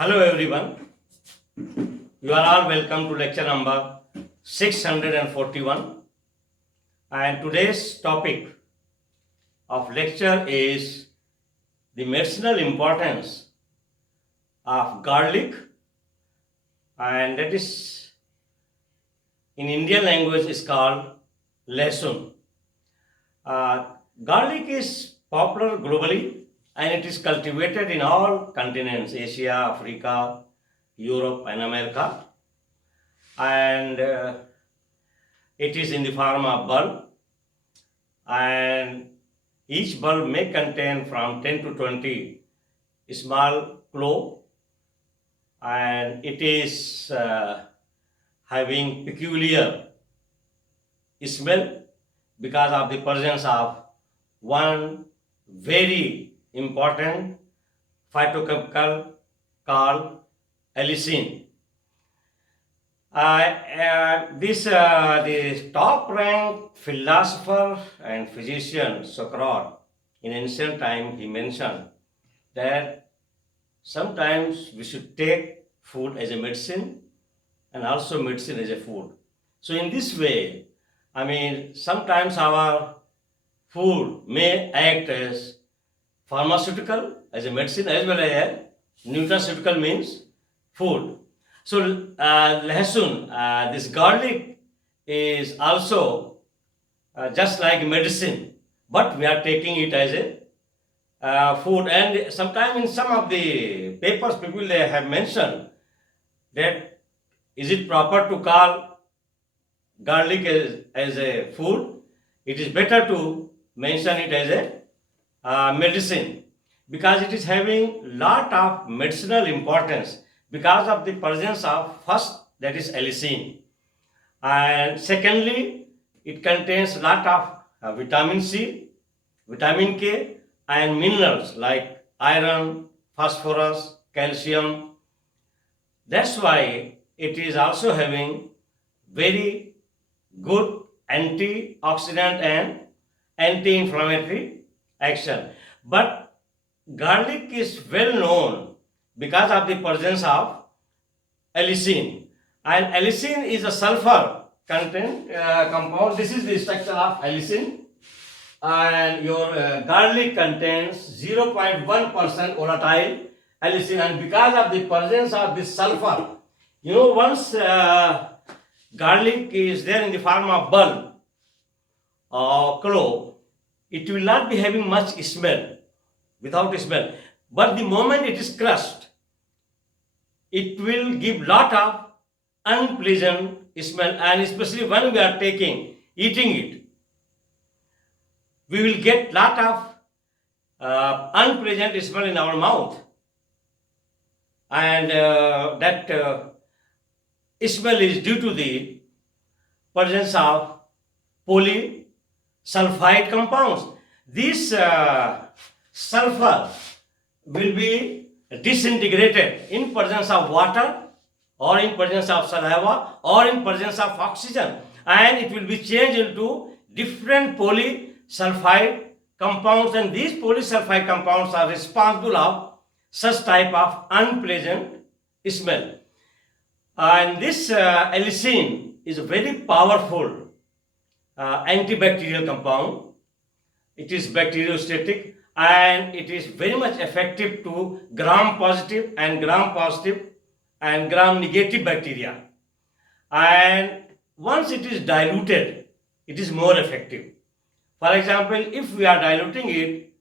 Hello everyone, you are all welcome to lecture number 641, and today's topic of lecture is the medicinal importance of garlic, and that is in Indian language is called Lehsun. Garlic is popular globally and it is cultivated in all continents, Asia, Africa, Europe and America, and it is in the form of bulb, and each bulb may contain from 10 to 20 small clove, and it is having peculiar smell because of the presence of one very important phytochemical called allicin. The top-ranked philosopher and physician Socrates, in ancient time, he mentioned that sometimes we should take food as a medicine and also medicine as a food. So in this way, sometimes our food may act as pharmaceutical, as a medicine, as well as a nutraceutical means food. So Lehsun, this garlic is also just like medicine, but we are taking it as a food. And sometimes in some of the papers, people they have mentioned that is it proper to call garlic as a food? It is better to mention it as a medicine because it is having lot of medicinal importance because of the presence of first, that is allicin, and secondly it contains lot of vitamin C, vitamin K and minerals like iron, phosphorus, calcium. That's why it is also having very good antioxidant and anti-inflammatory action. But garlic is well known because of the presence of allicin, and allicin is a sulfur content compound. This is the structure of allicin, and your garlic contains 0.1% volatile allicin, and because of the presence of this sulfur, once garlic is there in the form of bulb or clove, it will not be having much smell, without smell, but the moment it is crushed, it will give lot of unpleasant smell, and especially when we are eating it, we will get lot of unpleasant smell in our mouth, and that smell is due to the presence of polysulfide compounds. This sulfur will be disintegrated in presence of water or in presence of saliva or in presence of oxygen, and it will be changed into different polysulfide compounds, and these polysulfide compounds are responsible of such type of unpleasant smell. And this allicin is a very powerful antibacterial compound. It is bacteriostatic and it is very much effective to gram positive and gram negative bacteria, and once it is diluted, it is more effective. For example, if we are diluting it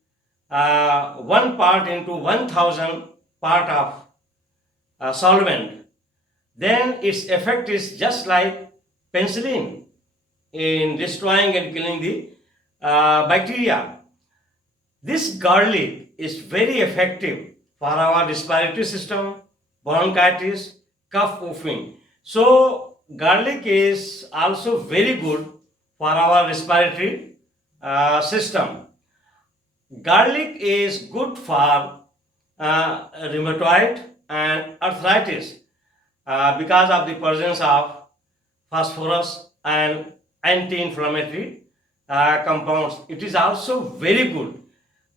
1 part into 1000 part of solvent, then its effect is just like penicillin in destroying and killing the bacteria. This garlic is very effective for our respiratory system, bronchitis, cough coughing. So garlic is also very good for our respiratory system. Garlic is good for rheumatoid and arthritis because of the presence of phosphorus and anti-inflammatory compounds. It is also very good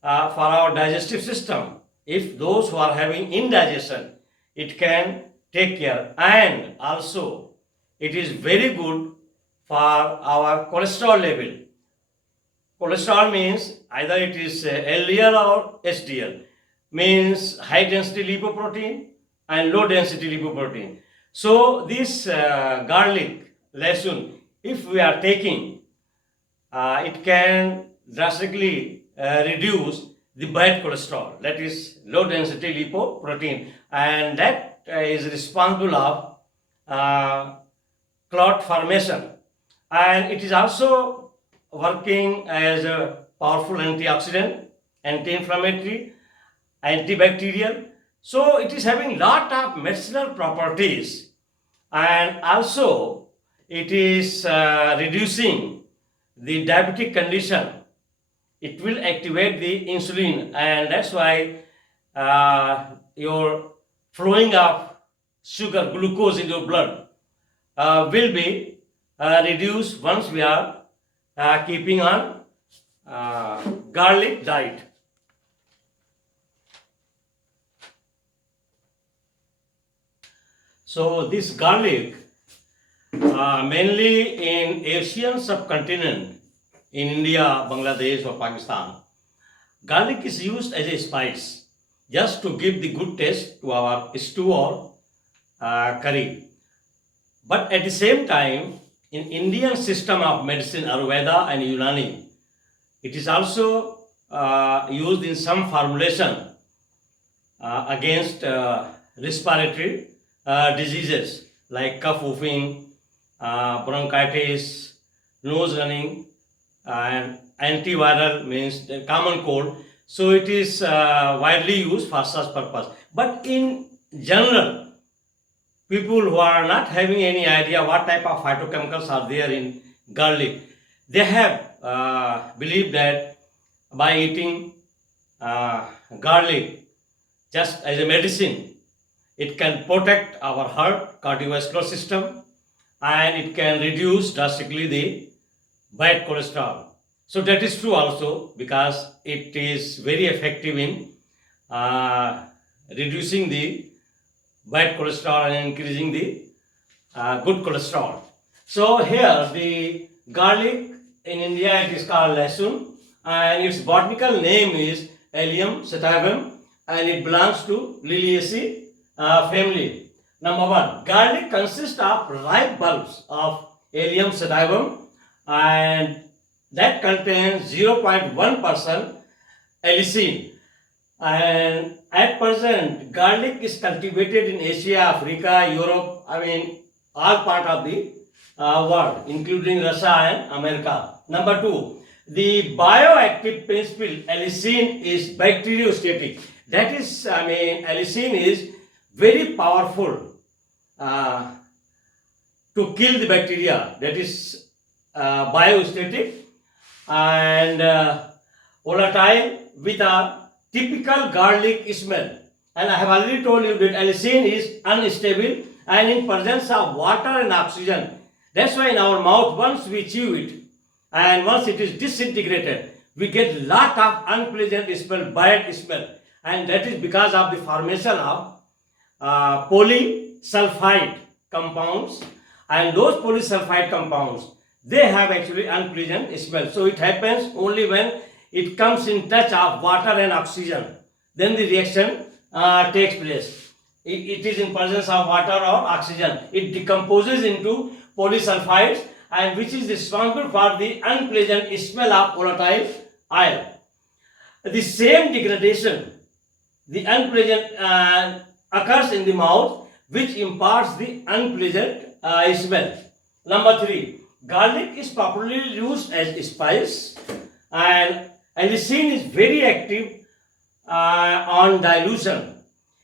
for our digestive system. If those who are having indigestion, it can take care, and also it is very good for our cholesterol level. Cholesterol means either it is LDL or HDL, means high density lipoprotein and low density lipoprotein. So this garlic, lasun, if we are taking, it can drastically reduce the bad cholesterol, that is low density lipoprotein, and that is responsible of uh, clot formation, and it is also working as a powerful antioxidant, anti-inflammatory, antibacterial. So it is having lot of medicinal properties, and also it is reducing the diabetic condition. It will activate the insulin, and that's why your flowing of sugar, glucose in your blood will be reduced once we are keeping on garlic diet. So this garlic, mainly in Asian subcontinent, in India, Bangladesh or Pakistan, garlic is used as a spice just to give the good taste to our stew or curry. But at the same time, in Indian system of medicine, Ayurveda and Unani, it is also used in some formulation against respiratory diseases like cough, whooping, bronchitis, nose running, and antiviral means the common cold. So it is widely used for such purpose. But in general, people who are not having any idea what type of phytochemicals are there in garlic, they have believed that by eating garlic just as a medicine, it can protect our heart, cardiovascular system, and it can reduce drastically the bad cholesterol. So that is true also, because it is very effective in reducing the bad cholesterol and increasing the good cholesterol. So here the garlic in India, it is called lasun, and its botanical name is Allium sativum, and it belongs to Liliaceae family. Number one, garlic consists of ripe bulbs of Allium sativum, and that contains 0.1% allicin. And at present, garlic is cultivated in Asia, Africa, Europe, all part of the world, including Russia and America. Number two, the bioactive principle allicin is bacteriostatic. That is, allicin is very powerful to kill the bacteria. That is biostatic and volatile with a typical garlic smell. And I have already told you that allicin is unstable and in presence of water and oxygen. That's why in our mouth, once we chew it and once it is disintegrated, we get lot of unpleasant smell, bad smell, and that is because of the formation of polysulfide compounds, and those polysulfide compounds, they have actually unpleasant smell. So it happens only when it comes in touch of water and oxygen, then the reaction takes place. It is in presence of water or oxygen, it decomposes into polysulfides, and which is responsible for the unpleasant smell of volatile oil. The same degradation, the unpleasant occurs in the mouth, which imparts the unpleasant smell. Number three, garlic is popularly used as a spice, and allicin is very active on dilution.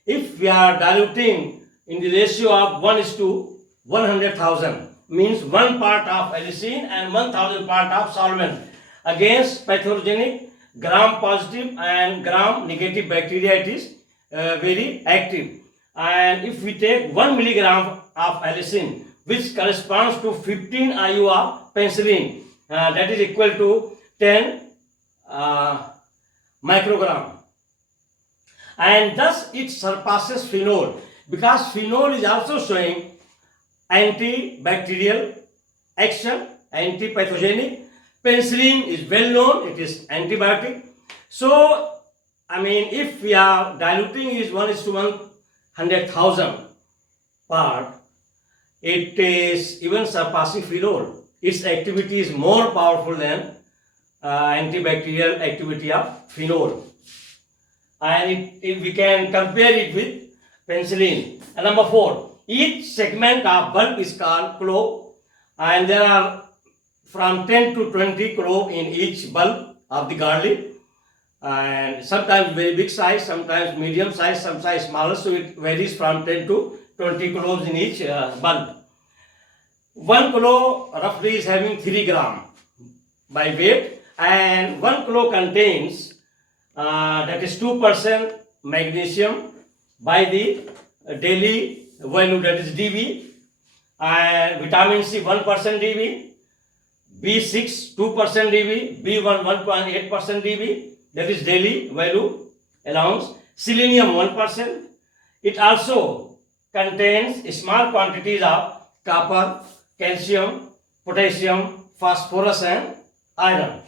If we are diluting in the ratio of 1:100,000, means 1 part of allicin and 1,000 part of solvent, against pathogenic gram positive and gram negative bacteria, it is very active. And if we take 1 milligram of allicin, which corresponds to 15 IU of penicillin, that is equal to 10 microgram, and thus it surpasses phenol. because phenol is also showing antibacterial action, antipathogenic. Penicillin is well known, it is antibiotic. So, I mean, if we are diluting is 1:100,000 part, it is even surpassing phenol. Its activity is more powerful than antibacterial activity of phenol. And we can compare it with penicillin. And number 4, each segment of bulb is called clove, and there are from 10 to 20 clove in each bulb of the garlic, and sometimes very big size, sometimes medium size, some size smaller, so it varies from 10 to 20 cloves in each bulb. One clove roughly is having 3 gram by weight, and 1 clove contains that is 2% magnesium by the daily value, that is dB, and vitamin C 1% dB, B6 2% dB, B1 1.8% dB, that is daily value allowance, selenium 1%. It also contains small quantities of copper, calcium, potassium, phosphorus and iron.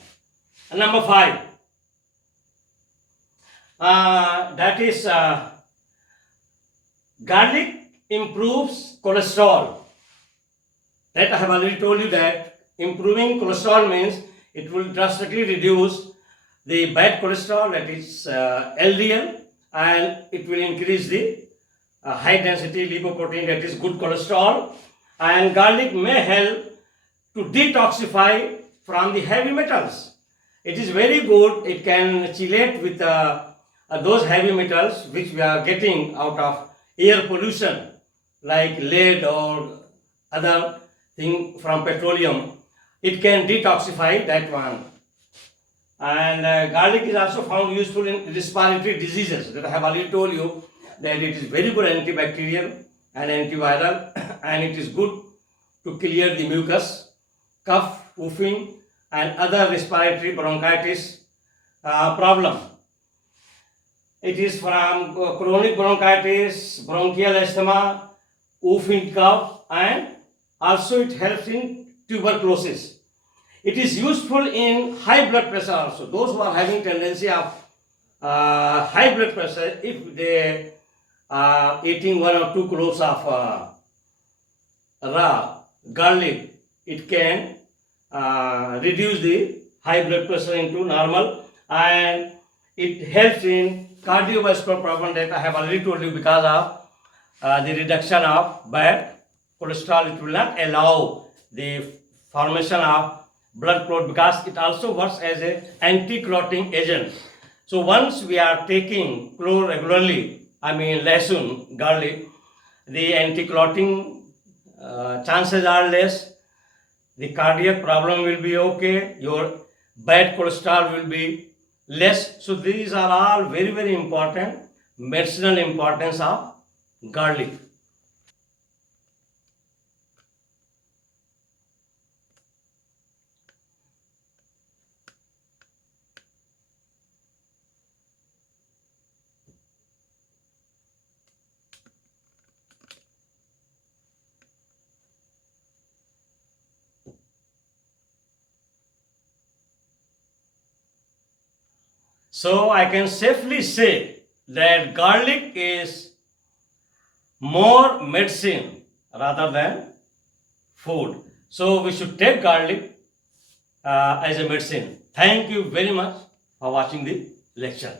And number 5, that is garlic improves cholesterol. That I have already told you that improving cholesterol means it will drastically reduce the bad cholesterol, that is LDL, and it will increase the high density lipoprotein, that is good cholesterol. And garlic may help to detoxify from the heavy metals. It is very good, it can chelate with those heavy metals which we are getting out of air pollution, like lead or other thing from petroleum. It can detoxify that one. And garlic is also found useful in respiratory diseases, that I have already told you that it is very good antibacterial and antiviral, and it is good to clear the mucus, cough, whooping and other respiratory bronchitis problem. It is from chronic bronchitis, bronchial asthma, whooping cough, and also it helps in tuberculosis. It is useful in high blood pressure also. Those who are having tendency of high blood pressure, if they are eating 1 or 2 cloves of raw garlic, it can reduce the high blood pressure into normal, and it helps in cardiovascular problem, that I have already told you, because of the reduction of bad cholesterol. It will not allow the formation of blood clot, because it also works as an anti-clotting agent. So once we are taking clove regularly, I mean lasun, garlic, the anti-clotting chances are less, the cardiac problem will be okay, your bad cholesterol will be less. So these are all very, very important medicinal importance of garlic. So I can safely say that garlic is more medicine rather than food. So we should take garlic as a medicine. Thank you very much for watching the lecture.